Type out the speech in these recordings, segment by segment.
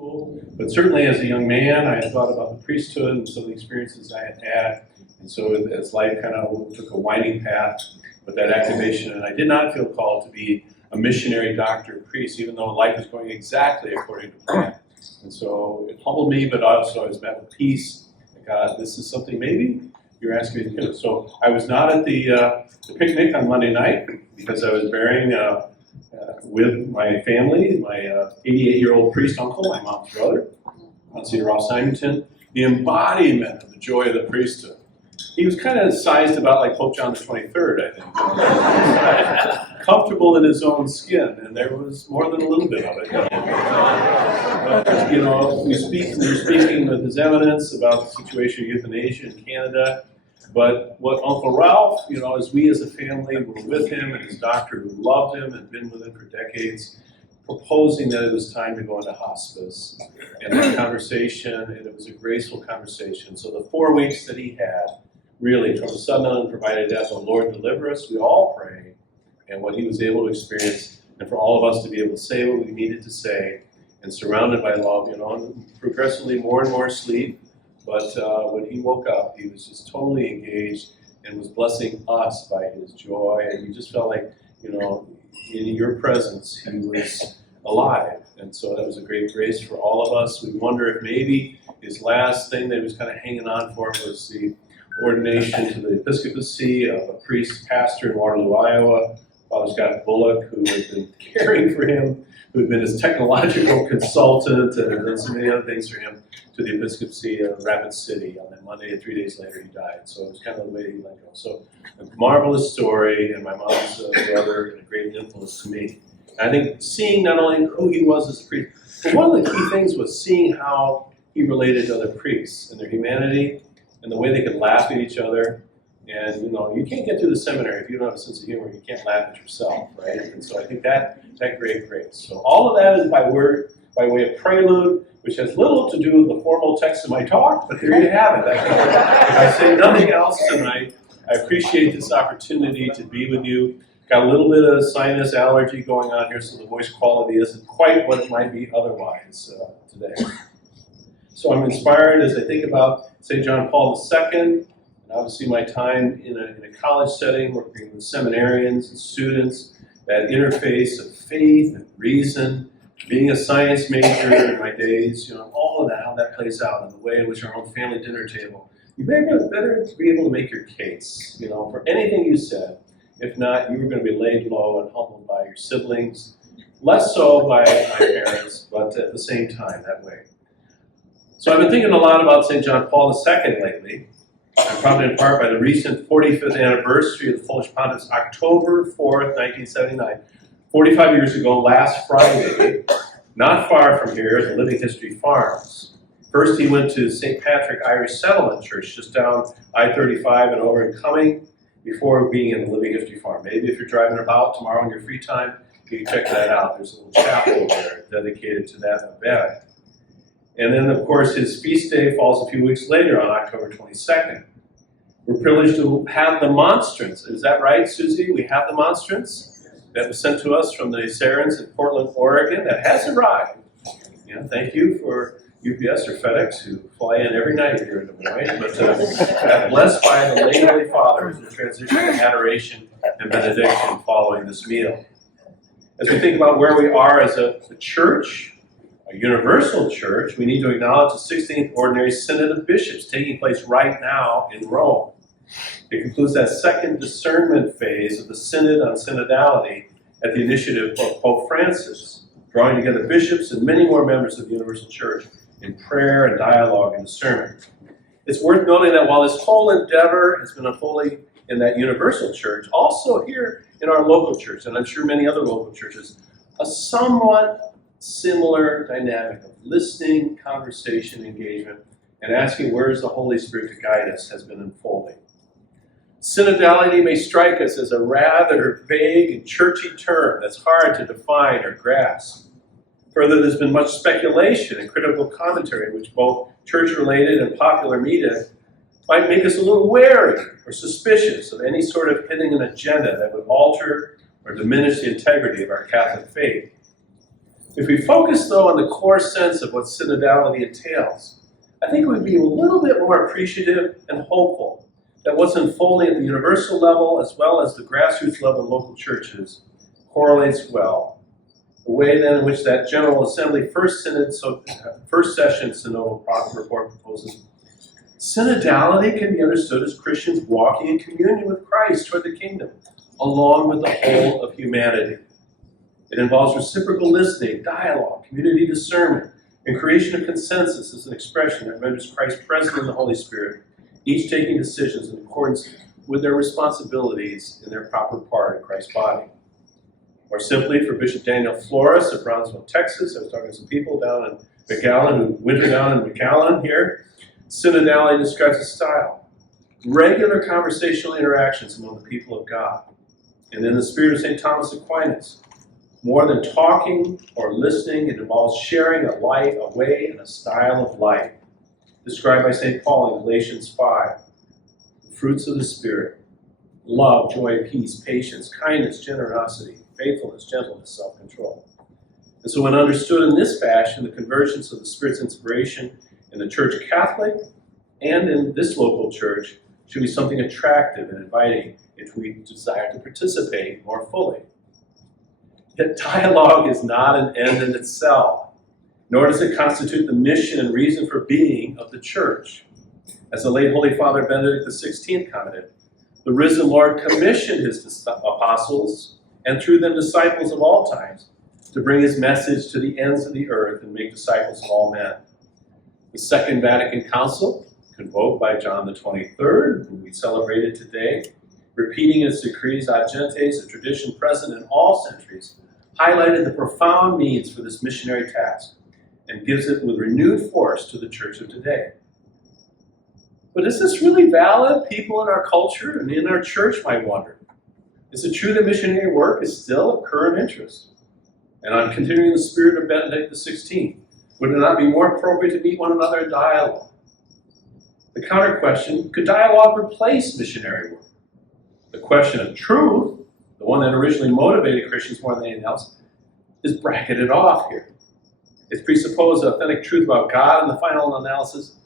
school. But certainly as a young man, I had thought about the priesthood and some of the experiences I had had. And so as life kind of took a winding path with that activation, and I did not feel called to be a missionary, doctor, priest, even though life was going exactly according to plan. And so it humbled me, but also I was met with peace. God, this is something maybe you're asking me to do. So I was not at the picnic on Monday night because I was bearing with my family, my 88-year-old priest uncle, my mom's brother, Monsignor Ross Simonton, the embodiment of the joy of the priesthood. He was kind of sized about like Pope John the 23rd, I think. Comfortable in his own skin, and there was more than a little bit of it. But, we were speaking with his eminence about the situation of euthanasia in Canada. But what Uncle Ralph, as we as a family were with him and his doctor who loved him and been with him for decades, proposing that it was time to go into hospice. And that conversation, and it was a graceful conversation. So the 4 weeks that he had, really, from a sudden unprovided death, oh Lord, deliver us, we all pray. And what he was able to experience, and for all of us to be able to say what we needed to say, and surrounded by love, progressively more and more sleep. But when he woke up, he was just totally engaged and was blessing us by his joy. And you just felt like, in your presence, he was alive. And so that was a great grace for all of us. We wonder if maybe his last thing that he was kind of hanging on for was the ordination to the episcopacy of a priest pastor in Waterloo, Iowa, Father Scott Bullock, who had been caring for him, who had been his technological consultant and had done so many other things for him, to the episcopacy of Rapid City on that Monday, and 3 days later he died. So it was kind of the way he let go. So a marvelous story, and my mom's brother, and a great influence to me. And I think seeing not only who he was as a priest, but one of the key things was seeing how he related to other priests and their humanity, and the way they could laugh at each other. And you can't get through the seminary if you don't have a sense of humor. You can't laugh at yourself, right? And so I think that great grace. So all of that is by way of prelude, which has little to do with the formal text of my talk, but there you have it. If I say nothing else tonight, I appreciate this opportunity to be with you. Got a little bit of sinus allergy going on here, so the voice quality isn't quite what it might be otherwise today. So I'm inspired as I think about St. John Paul II, and obviously my time in a college setting, working with seminarians and students, that interface of faith and reason, being a science major in my days, all of that, how that plays out in the way in which our own family dinner table. You better be able to make your case, for anything you said. If not, you were going to be laid low and humbled by your siblings, less so by my parents, but at the same time, that way. So I've been thinking a lot about St. John Paul II lately, prompted in part by the recent 45th anniversary of the Polish Pontiff's October 4th, 1979. 45 years ago, last Friday, not far from here at the Living History Farms. First, he went to St. Patrick Irish Settlement Church, just down I-35 and over in Cumming, before being in the Living History Farm. Maybe if you're driving about tomorrow in your free time, you can check that out. There's a little chapel there dedicated to that event. And then, of course, his feast day falls a few weeks later on October 22nd. We're privileged to have the monstrance. Is that right, Susie? We have the monstrance that was sent to us from the Serrans in Portland, Oregon, that has arrived. Thank you for UPS or FedEx, who fly in every night here in Des Moines, but blessed by the late Holy Father in the transition to adoration and benediction following this meal. As we think about where we are as a church, a universal church, we need to acknowledge the 16th Ordinary Synod of Bishops taking place right now in Rome. It concludes that second discernment phase of the Synod on Synodality at the initiative of Pope Francis, drawing together bishops and many more members of the Universal Church in prayer and dialogue and discernment. It's worth noting that while this whole endeavor has been unfolding in that universal church, also here in our local church, and I'm sure many other local churches, a somewhat similar dynamic of listening, conversation, engagement, and asking where's the Holy Spirit to guide us has been unfolding. Synodality may strike us as a rather vague and churchy term that's hard to define or grasp. Further, there's been much speculation and critical commentary, which both church-related and popular media might make us a little wary or suspicious of any sort of hidden agenda that would alter or diminish the integrity of our Catholic faith. If we focus, though, on the core sense of what synodality entails, I think we'd be a little bit more appreciative and hopeful that what's unfolding at the universal level as well as the grassroots level in local churches correlates well. The way then in which that General Assembly first session synodal report proposes, synodality can be understood as Christians walking in communion with Christ toward the kingdom, along with the whole of humanity. It involves reciprocal listening, dialogue, community discernment, and creation of consensus as an expression that renders Christ present in the Holy Spirit, each taking decisions in accordance with their responsibilities in their proper part in Christ's body. More simply, for Bishop Daniel Flores of Brownsville, Texas, I was talking to some people down in McAllen who winter down in McAllen here, synodality describes a style, regular conversational interactions among the people of God. And in the spirit of St. Thomas Aquinas, more than talking or listening, it involves sharing a life, a way, and a style of life, described by St. Paul in Galatians 5. The fruits of the Spirit: love, joy, peace, patience, kindness, generosity, faithfulness, gentleness, self-control. And so when understood in this fashion, the convergence of the Spirit's inspiration in the Church Catholic and in this local church should be something attractive and inviting if we desire to participate more fully. Yet dialogue is not an end in itself, nor does it constitute the mission and reason for being of the church. As the late Holy Father Benedict XVI commented, the risen Lord commissioned his apostles, and through them disciples of all times, to bring his message to the ends of the earth and make disciples of all men. The Second Vatican Council, convoked by John the 23rd, whom we celebrated today, repeating its decrees ad gentes, a tradition present in all centuries, highlighted the profound needs for this missionary task and gives it with renewed force to the church of today. But is this really valid? People in our culture and in our church might wonder. Is it true that missionary work is still of current interest? And on continuing the spirit of Benedict XVI, would it not be more appropriate to meet one another in dialogue? The counter question, could dialogue replace missionary work? The question of truth, the one that originally motivated Christians more than anything else, is bracketed off here. It's presupposed authentic truth about God in the final analysis.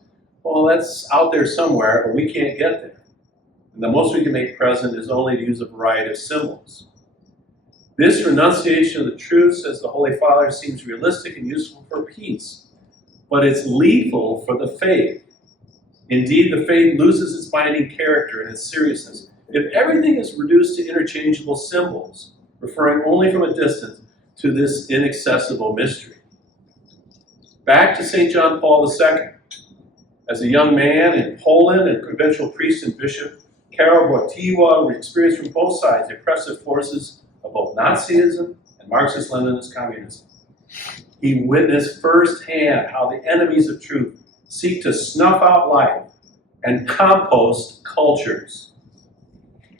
Well, that's out there somewhere, but we can't get there. And the most we can make present is only to use a variety of symbols. This renunciation of the truth, says the Holy Father, seems realistic and useful for peace, but it's lethal for the faith. Indeed, the faith loses its binding character and its seriousness if everything is reduced to interchangeable symbols, referring only from a distance to this inaccessible mystery. Back to St. John Paul II. As a young man in Poland and provincial priest and bishop, Karol Wojtyła experienced from both sides the oppressive forces of both Nazism and Marxist-Leninist communism. He witnessed firsthand how the enemies of truth seek to snuff out life and compost cultures.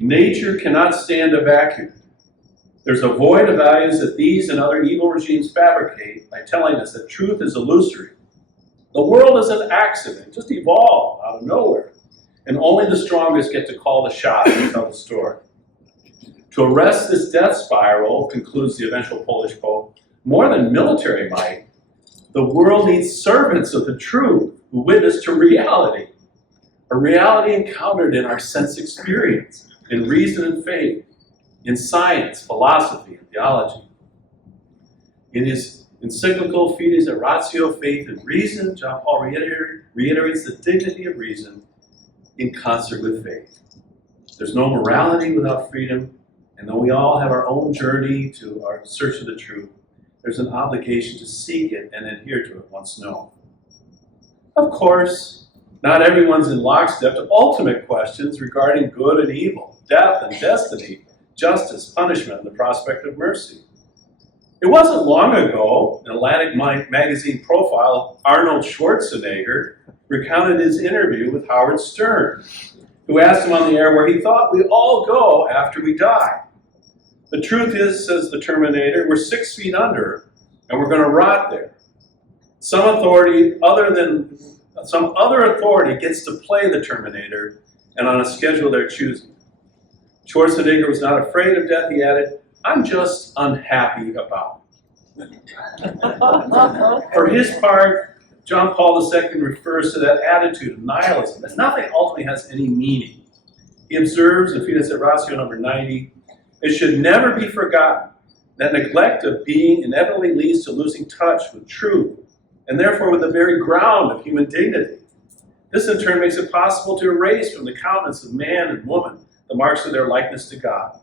Nature cannot stand a vacuum. There's a void of values that these and other evil regimes fabricate by telling us that truth is illusory. The world is an accident, just evolved out of nowhere, and only the strongest get to call the shots and tell the story. To arrest this death spiral, concludes the eventual Polish Pope, more than military might, the world needs servants of the truth who witness to reality, a reality encountered in our sense experience, in reason and faith, in science, philosophy, and theology. In his encyclical Fides et Ratio, Faith and Reason, John Paul reiterates the dignity of reason in concert with faith. There's no morality without freedom, and though we all have our own journey to our search of the truth, there's an obligation to seek it and adhere to it once known. Of course, not everyone's in lockstep to ultimate questions regarding good and evil, death and destiny, justice, punishment, and the prospect of mercy. It wasn't long ago, an Atlantic magazine profile of Arnold Schwarzenegger recounted his interview with Howard Stern, who asked him on the air where he thought we all go after we die. The truth is, says the Terminator, we're 6 feet under, and we're going to rot there. Some other authority gets to play the Terminator, and on a schedule they're choosing. Schwarzenegger was not afraid of death, he added, I'm just unhappy about it. For his part, John Paul II refers to that attitude of nihilism, that nothing ultimately has any meaning. He observes in Fides et Ratio number 90, it should never be forgotten that neglect of being inevitably leads to losing touch with truth, and therefore with the very ground of human dignity. This in turn makes it possible to erase from the countenance of man and woman the marks of their likeness to God,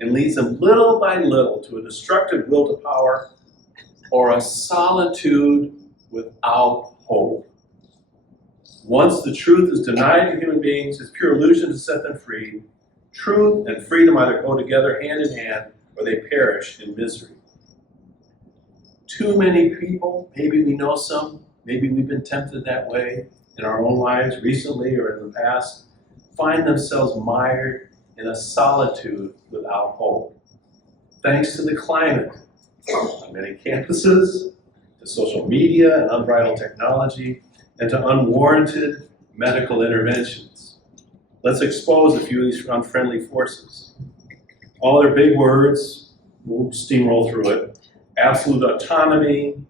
and leads them little by little to a destructive will to power or a solitude without hope. Once the truth is denied to human beings, it's pure illusion to set them free. Truth and freedom either go together hand in hand, or they perish in misery. Too many people, maybe we know some, maybe we've been tempted that way in our own lives recently or in the past, find themselves mired in a solitude without hope. Thanks to the climate on many campuses, to social media and unbridled technology, and to unwarranted medical interventions. Let's expose a few of these unfriendly forces. All their big words, we'll steamroll through it. Absolute autonomy,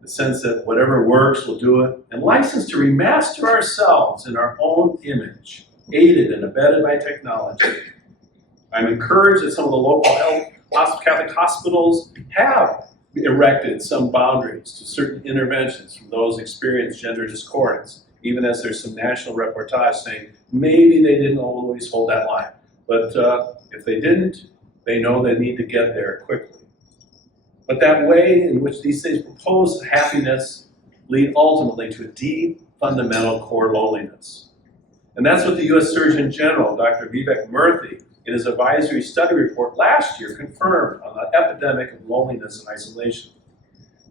the sense that whatever works, we'll do it, and license to remaster ourselves in our own image, aided and abetted by technology. I'm encouraged that some of the local Catholic hospitals have erected some boundaries to certain interventions from those experiencing gender discordance, even as there's some national reportage saying maybe they didn't always hold that line. But if they didn't, they know they need to get there quickly. But that way in which these things propose happiness lead ultimately to a deep, fundamental core loneliness. And that's what the U.S. Surgeon General, Dr. Vivek Murthy, in his advisory study report last year confirmed on the epidemic of loneliness and isolation.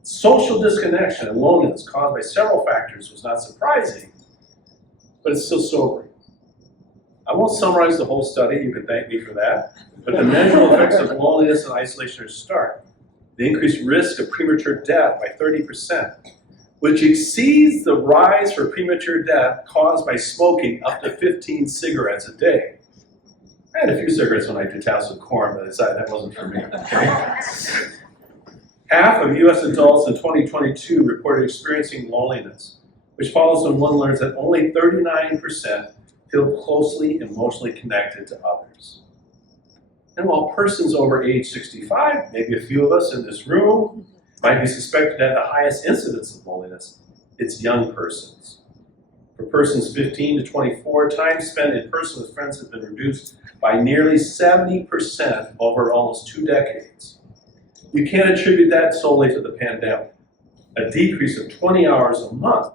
Social disconnection and loneliness caused by several factors was not surprising, but it's still sobering. I won't summarize the whole study, you can thank me for that, but the measurable effects of loneliness and isolation are stark. The increased risk of premature death by 30%, which exceeds the rise for premature death caused by smoking up to 15 cigarettes a day. I had a few cigarettes when I did Tassel with Corn, but I decided that wasn't for me. Half of U.S. adults in 2022 reported experiencing loneliness, which follows when one learns that only 39% feel closely emotionally connected to others. And while persons over age 65, maybe a few of us in this room, might be suspected to have the highest incidence of loneliness, it's young persons. For persons 15 to 24, time spent in person with friends has been reduced by nearly 70% over almost 2 decades. You can't attribute that solely to the pandemic, a decrease of 20 hours a month.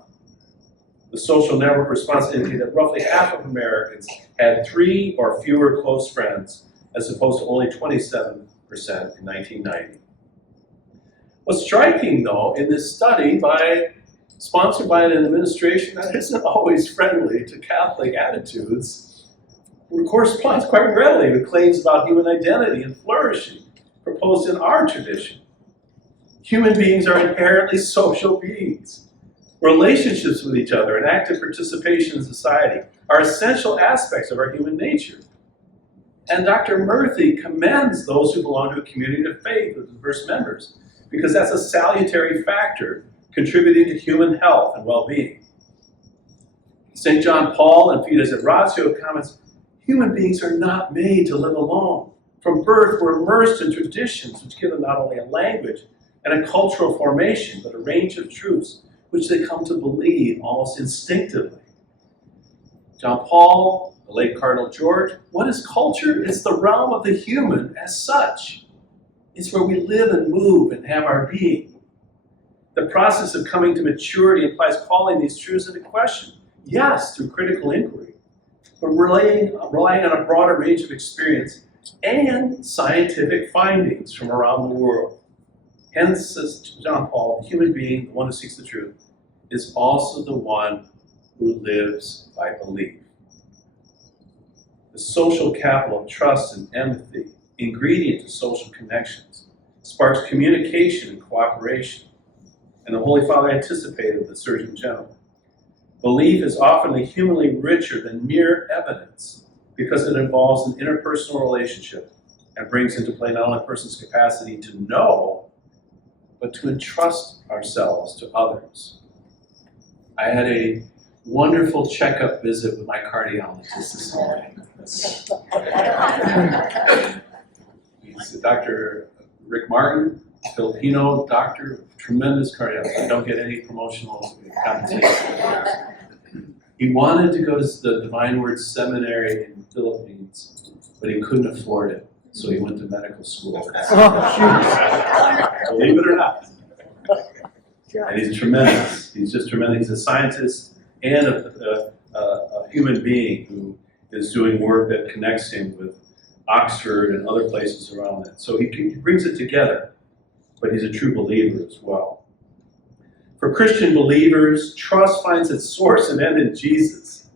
The social network response indicated that roughly half of Americans had 3 or fewer close friends, as opposed to only 27% in 1990. What's striking, though, in this study sponsored by an administration that isn't always friendly to Catholic attitudes, corresponds quite readily with claims about human identity and flourishing proposed in our tradition. Human beings are inherently social beings. Relationships with each other and active participation in society are essential aspects of our human nature. And Dr. Murthy commends those who belong to a community of faith with diverse members, because that's a salutary factor contributing to human health and well-being. St. John Paul in Fides et Ratio comments, human beings are not made to live alone. From birth, we're immersed in traditions which give them not only a language and a cultural formation, but a range of truths which they come to believe almost instinctively. John Paul, the late Cardinal George, what is culture? It's the realm of the human as such. It's where we live and move and have our being. The process of coming to maturity implies calling these truths into question. Yes, through critical inquiry, but relying on a broader range of experience and scientific findings from around the world. Hence, says John Paul, the human being, the one who seeks the truth, is also the one who lives by belief. The social capital of trust and empathy, ingredient to social connections, sparks communication and cooperation. And the Holy Father anticipated the Surgeon General. Belief is often humanly richer than mere evidence because it involves an interpersonal relationship and brings into play not only a person's capacity to know, but to entrust ourselves to others. I had a wonderful checkup visit with my cardiologist this morning. He's Dr. Rick Martin, Filipino doctor, tremendous cardiologist. I don't get any promotional compensation. He wanted to go to the Divine Word Seminary in the Philippines, but he couldn't afford it, so he went to medical school. Believe it or not. And he's tremendous. He's just tremendous. He's a scientist and a human being who is doing work that connects him with Oxford and other places around it. So he brings it together, but he's a true believer as well. For Christian believers, trust finds its source and end in Jesus,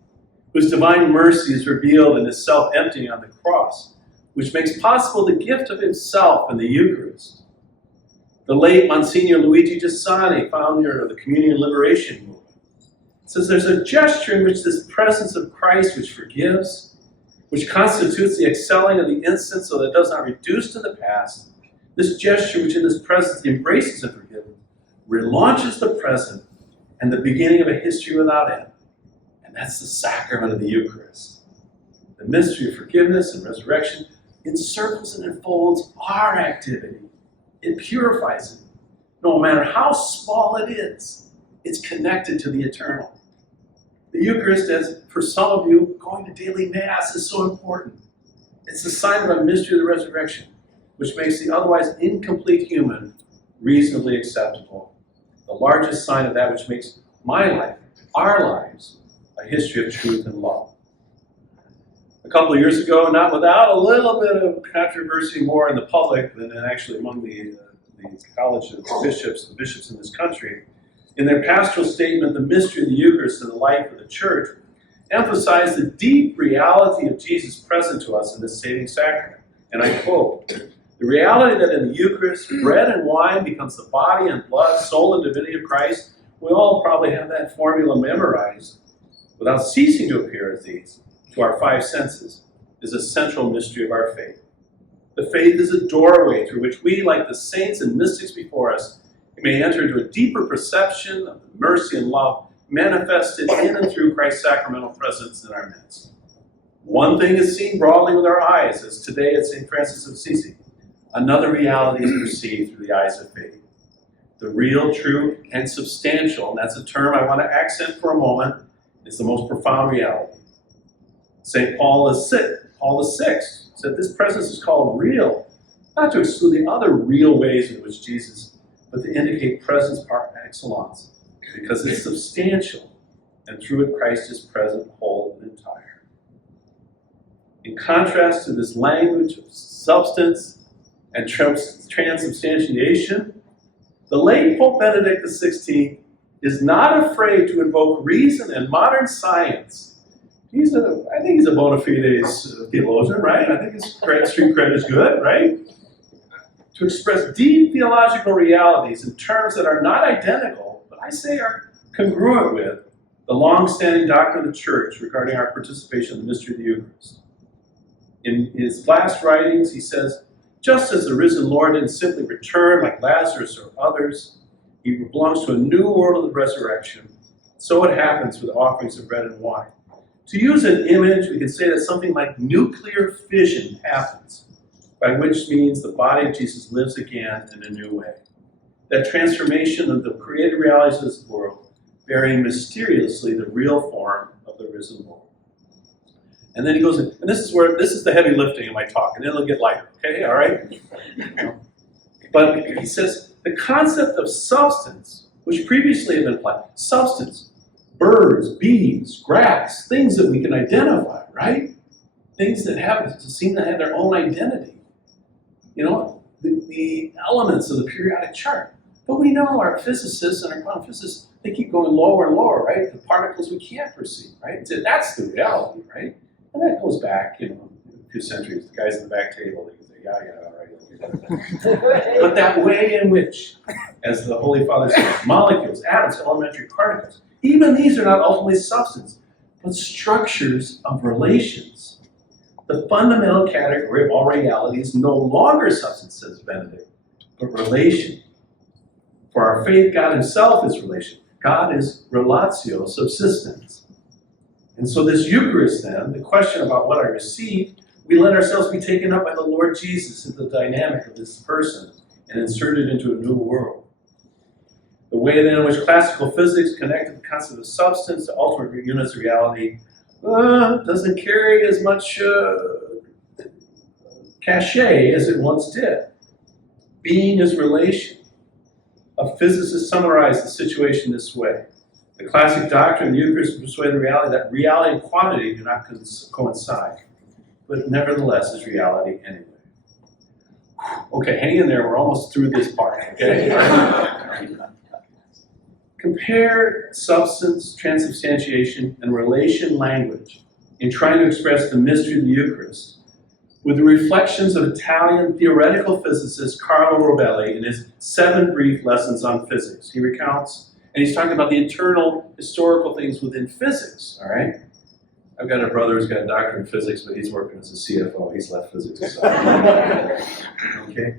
whose divine mercy is revealed in his self-emptying on the cross, which makes possible the gift of himself in the Eucharist. The late Monsignor Luigi Giussani, founder of the Communion Liberation Movement, says there's a gesture in which this presence of Christ, which forgives, which constitutes the excelling of the instant so that it does not reduce to the past, this gesture which in this presence embraces and forgives, relaunches the present and the beginning of a history without end. And that's the sacrament of the Eucharist. The mystery of forgiveness and resurrection encircles and enfolds our activity. It purifies it. No matter how small it is, it's connected to the eternal. The Eucharist, as for some of you, going to daily Mass is so important. It's the sign of a mystery of the resurrection, which makes the otherwise incomplete human reasonably acceptable. The largest sign of that which makes my life, our lives, a history of truth and love. A couple of years ago, not without a little bit of controversy more in the public than actually among the college of bishops, the bishops in this country, in their pastoral statement, the mystery of the Eucharist and the life of the Church, emphasized the deep reality of Jesus present to us in this saving sacrament. And I quote, "The reality that in the Eucharist, bread and wine becomes the body and blood, soul and divinity of Christ." We all probably have that formula memorized. Without ceasing to appear as these, to our five senses, is a central mystery of our faith. The faith is a doorway through which we, like the saints and mystics before us, may enter into a deeper perception of the mercy and love manifested in and through Christ's sacramental presence in our midst. One thing is seen broadly with our eyes, as today at St. Francis of Assisi. Another reality is perceived through the eyes of faith. The real, true, and substantial, and that's a term I want to accent for a moment, is the most profound reality. St. Paul VI said this presence is called real, not to exclude the other real ways in which Jesus, but to indicate presence par excellence, because it's substantial, and through it Christ is present, whole, and entire. In contrast to this language of substance and transubstantiation, the late Pope Benedict XVI is not afraid to invoke reason and modern science. I think he's a bona fide theologian, right? I think his street cred is good, right? To express deep theological realities in terms that are not identical, but I say are congruent with the long-standing doctrine of the Church regarding our participation in the mystery of the Eucharist. In his last writings, he says, just as the risen Lord didn't simply return like Lazarus or others, he belongs to a new world of the resurrection. So it happens with offerings of bread and wine. To use an image, we can say that something like nuclear fission happens, by which means the body of Jesus lives again in a new way. That transformation of the created realities of this world, bearing mysteriously the real form of the risen Lord. And then he goes, and this is the heavy lifting in my talk, and then it'll get lighter, okay, all right? But he says, the concept of substance, which previously had been applied, substance, birds, bees, grass, things that we can identify, right? Things that seem to have their own identity. You know, the elements of the periodic chart. But we know our physicists and our quantum physicists, they keep going lower and lower, right? The particles we can't perceive, right? So that's the reality, right? And that goes back, a few centuries. The guys at the back table, they can say, yeah, all right. But that way in which, as the Holy Father says, molecules, atoms, elementary particles, even these are not ultimately substance, but structures of relations. The fundamental category of all reality is no longer substance, says Benedict, but relation. For our faith, God himself is relation. God is relatio subsistens. And so this Eucharist then, the question about what I receive, we let ourselves be taken up by the Lord Jesus into the dynamic of this person and inserted into a new world. The way then in which classical physics connected the concept of substance to ultimate units of reality doesn't carry as much cachet as it once did. Being is relation. A physicist summarized the situation this way. The classic doctrine of the Eucharist persuaded the reality that reality and quantity do not coincide, but nevertheless is reality anyway. Okay, hang in there, we're almost through this part, okay? Compare substance, transubstantiation, and relation language in trying to express the mystery of the Eucharist with the reflections of Italian theoretical physicist Carlo Rovelli in his 7 brief lessons on physics. He recounts, and he's talking about the internal historical things within physics, all right? I've got a brother who's got a doctorate in physics, but he's working as a CFO. He's left physics aside. Okay?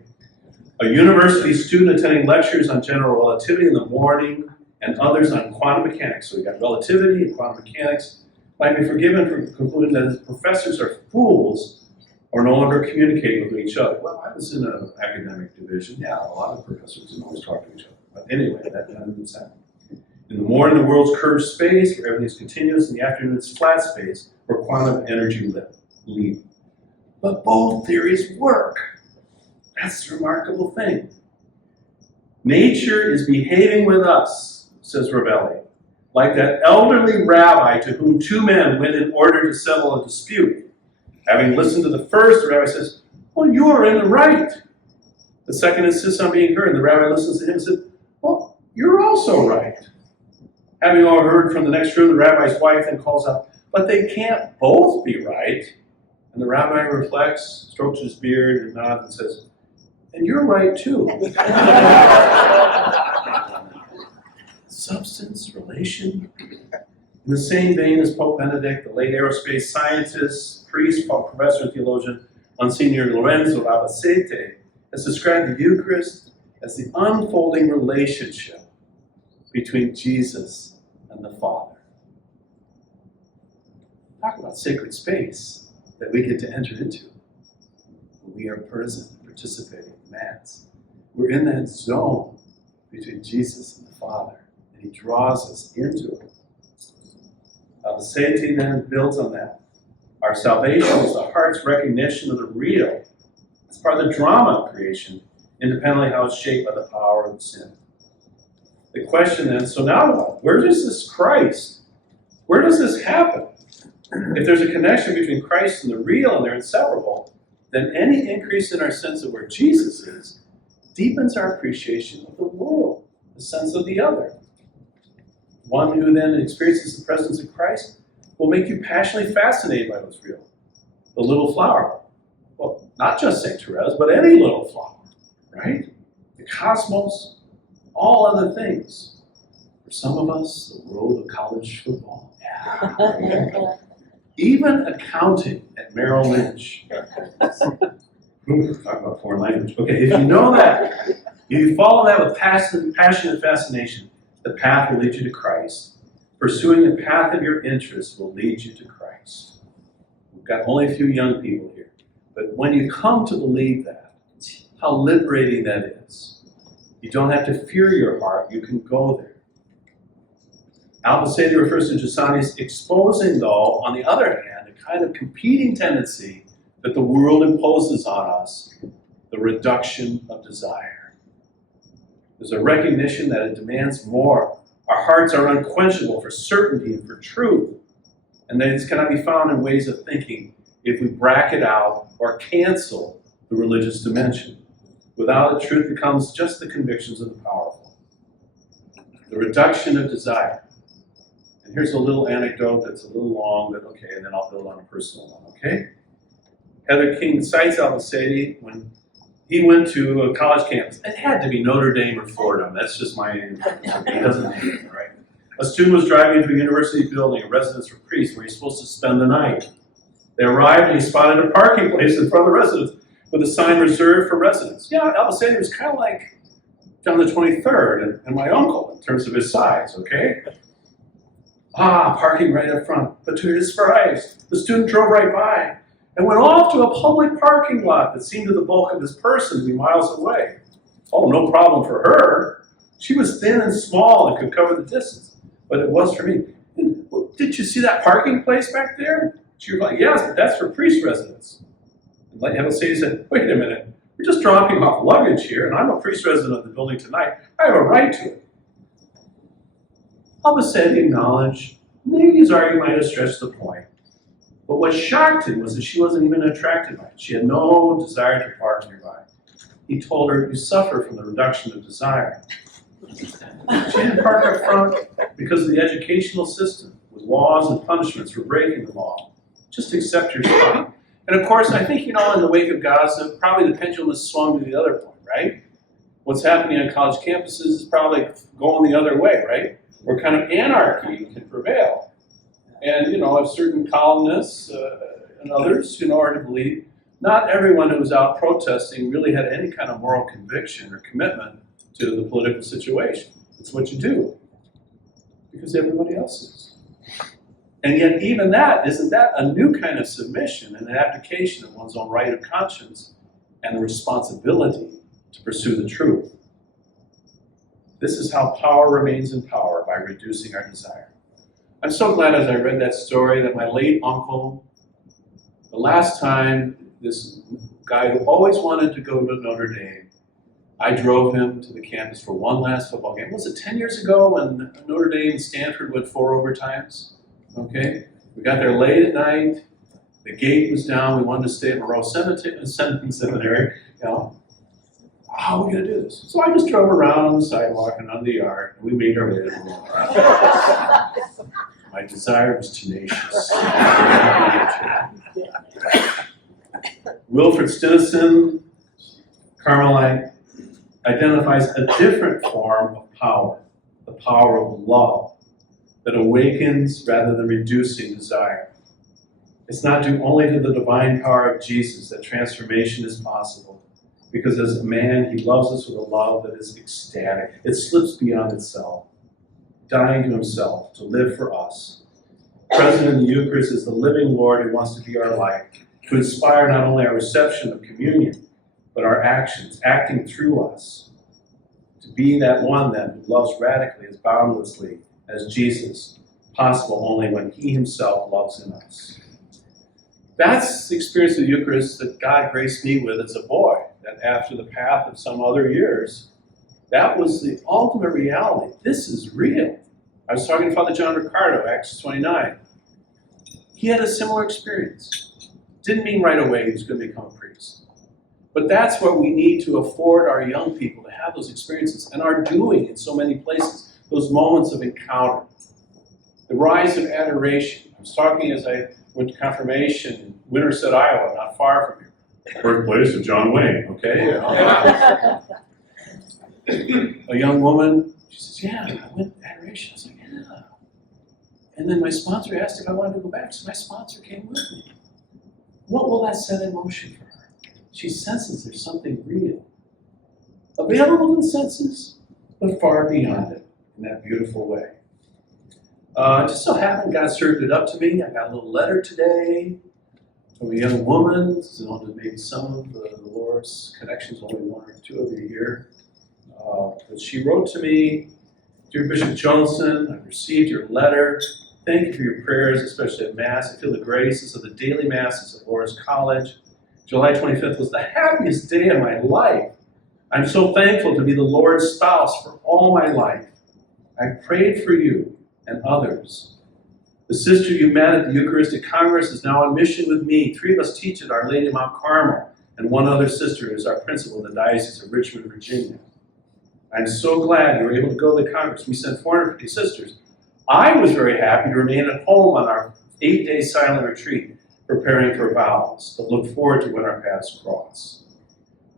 A university student attending lectures on general relativity in the morning and others on quantum mechanics. So we got relativity and quantum mechanics. Might be forgiven for concluding that his professors are fools or no longer communicate with each other. Well, I was in an academic division. Yeah, a lot of professors didn't always talk to each other. But anyway, that didn't happen. In the morning, the world's curved space, where everything's continuous. In the afternoon, it's flat space, where quantum energy lead. But both theories work. That's the remarkable thing. Nature is behaving with us, says Rovelli, like that elderly rabbi to whom 2 men went in order to settle a dispute. Having listened to the first, the rabbi says, well, you are in the right. The second insists on being heard, and the rabbi listens to him and says, well, you're also right. Having overheard from the next room, the rabbi's wife then calls out, but they can't both be right. And the rabbi reflects, strokes his beard, and nods and says, and you're right too. Substance, relation. In the same vein as Pope Benedict, the late aerospace scientist, priest, professor, and theologian, Monsignor Lorenzo Albacete, has described the Eucharist as the unfolding relationship between Jesus and the Father. Talk about sacred space that we get to enter into when we are present, participating in Mass. We're in that zone between Jesus and the Father, and he draws us into it. Albacete then builds on that. Our salvation is the heart's recognition of the real. It's part of the drama of creation, independently how it's shaped by the power of sin. The question then, so now what? Where does this Christ, where does this happen? If there's a connection between Christ and the real and they're inseparable, then any increase in our sense of where Jesus is deepens our appreciation of the world, the sense of the other. One who then experiences the presence of Christ will make you passionately fascinated by what's real. The little flower. Well, not just St. Therese, but any little flower, right? The cosmos, all other things. For some of us, the world of college football. Yeah. Even accounting at Merrill Lynch. Talk about foreign language. Okay, if you know that, if you follow that with passionate fascination, the path will lead you to Christ. Pursuing the path of your interest will lead you to Christ. We've got only a few young people here. But when you come to believe that, how liberating that is. You don't have to fear your heart, you can go there. Albacete refers to Giussani's exposing, though, on the other hand, a kind of competing tendency that the world imposes on us, the reduction of desire. There's a recognition that it demands more. Our hearts are unquenchable for certainty and for truth, and that this cannot be found in ways of thinking if we bracket out or cancel the religious dimension. Without it, truth becomes just the convictions of the powerful. The reduction of desire. And here's a little anecdote that's a little long, but okay, and then I'll build on a personal one, okay? Heather King cites Albacete when he went to a college campus. It had to be Notre Dame or Fordham. That's just my name. He doesn't name it, right? A student was driving into a university building, a residence for priests, where he's supposed to spend the night. They arrived and he spotted a parking place in front of the residence with a sign reserved for residents. Yeah, Albacete was kind of like John the 23rd, and my uncle in terms of his size, okay? Parking right up front. But to his surprise, the student drove right by and went off to a public parking lot that seemed to the bulk of his person to be miles away. Oh, no problem for her. She was thin and small and could cover the distance, but it was for me. Did you see that parking place back there? She was like, yes, but that's for priest residents. And like Evangeline said, wait a minute, we're just dropping off luggage here, and I'm a priest resident of the building tonight. I have a right to it. Papa said he acknowledged maybe his argument might have stretched the point. But what shocked him was that she wasn't even attracted by it. She had no desire to park nearby. He told her, you suffer from the reduction of desire. She didn't park up front because of the educational system, with laws and punishments for breaking the law. Just accept your spot. And of course, I think, in the wake of Gaza, probably the pendulum has swung to the other point, right? What's happening on college campuses is probably going the other way, right? Where kind of anarchy can prevail. And, if certain columnists and others, are to believe, not everyone who was out protesting really had any kind of moral conviction or commitment to the political situation. It's what you do, because everybody else is. And yet even that, isn't that a new kind of submission and an abdication of one's own right of conscience and the responsibility to pursue the truth? This is how power remains in power, by reducing our desire. I'm so glad as I read that story that my late uncle, the last time this guy who always wanted to go to Notre Dame, I drove him to the campus for one last football game. Was it 10 years ago when Notre Dame and Stanford went 4 overtimes? Okay, we got there late at night. The gate was down. We wanted to stay at Moreau Seminary. How are we going to do this? So I just drove around on the sidewalk and on the yard, and we made our way to the room. My desire was tenacious. Wilfred Stinnison, Carmelite, identifies a different form of power, the power of love, that awakens rather than reducing desire. It's not due only to the divine power of Jesus that transformation is possible, because as a man, he loves us with a love that is ecstatic. It slips beyond itself, dying to himself to live for us. Present in the Eucharist is the living Lord who wants to be our life, to inspire not only our reception of communion, but our actions, acting through us, to be that one then who loves radically as boundlessly as Jesus, possible only when he himself loves in us. That's the experience of the Eucharist that God graced me with as a boy, that after the path of some other years, that was the ultimate reality. This is real. I was talking to Father John Ricardo, Acts 29. He had a similar experience. Didn't mean right away he was going to become a priest. But that's what we need to afford our young people, to have those experiences, and are doing in so many places, those moments of encounter. The rise of adoration. I was talking as I went to confirmation in Winterset, Iowa, not far from here. Birthplace of John Wayne, okay? A young woman, she says, yeah, I went to adoration. I was like, yeah. And then my sponsor asked if I wanted to go back, so my sponsor came with me. What will that set in motion for her? She senses there's something real, available to the senses, but far beyond it in that beautiful way. It just so happened God served it up to me. I got a little letter today from a young woman. This is only maybe some of the Dolores connections, only 1 or 2 of you here. But she wrote to me, Dear Bishop Joensen, I've received your letter. Thank you for your prayers, especially at Mass. I feel the graces of the daily Masses at Loras College. July 25th was the happiest day of my life. I'm so thankful to be the Lord's spouse for all my life. I prayed for you and others. The sister you met at the Eucharistic Congress is now on mission with me. 3 of us teach at Our Lady of Mount Carmel, and 1 other sister is our principal in the Diocese of Richmond, Virginia. I'm so glad you were able to go to the Congress. We sent 450 sisters. I was very happy to remain at home on our 8-day silent retreat, preparing for vows, but look forward to when our paths cross.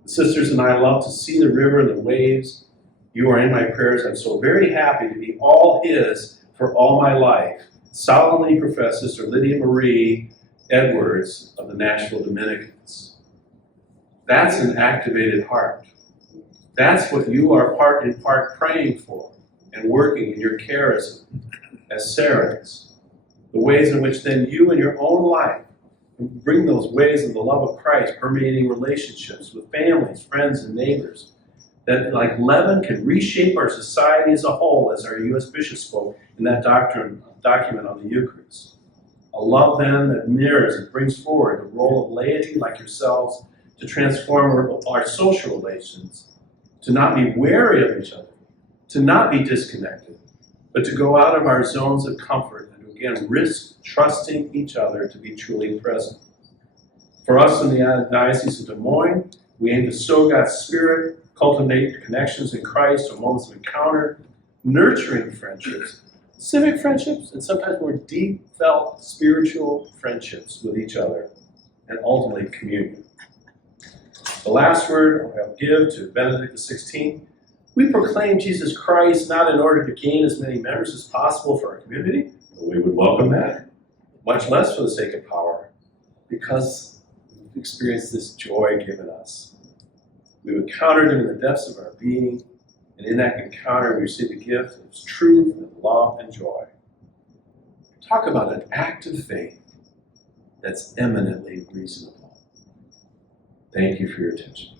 The sisters and I love to see the river and the waves. You are in my prayers. I'm so very happy to be all his for all my life. Solemnly profess Sister Lydia Marie Edwards of the Nashville Dominicans. That's an activated heart. That's what you are part praying for and working in your care as Serra is. The ways in which then you in your own life bring those ways of the love of Christ permeating relationships with families, friends, and neighbors. That like leaven can reshape our society as a whole, as our U.S. Bishop spoke in that document on the Eucharist. A love then that mirrors and brings forward the role of laity like yourselves to transform our social relations, to not be wary of each other, to not be disconnected, but to go out of our zones of comfort and to again risk trusting each other to be truly present. For us in the Diocese of Des Moines, we aim to sow God's Spirit, cultivate connections in Christ or moments of encounter, nurturing friendships, civic friendships, and sometimes more deep felt spiritual friendships with each other, and ultimately communion. The last word I'll give to Benedict XVI, we proclaim Jesus Christ not in order to gain as many members as possible for our community, but we would welcome that, much less for the sake of power, because we've experienced this joy given us. We've encountered him in the depths of our being, and in that encounter we receive the gift of truth and love and joy. Talk about an act of faith that's eminently reasonable. Thank you for your attention.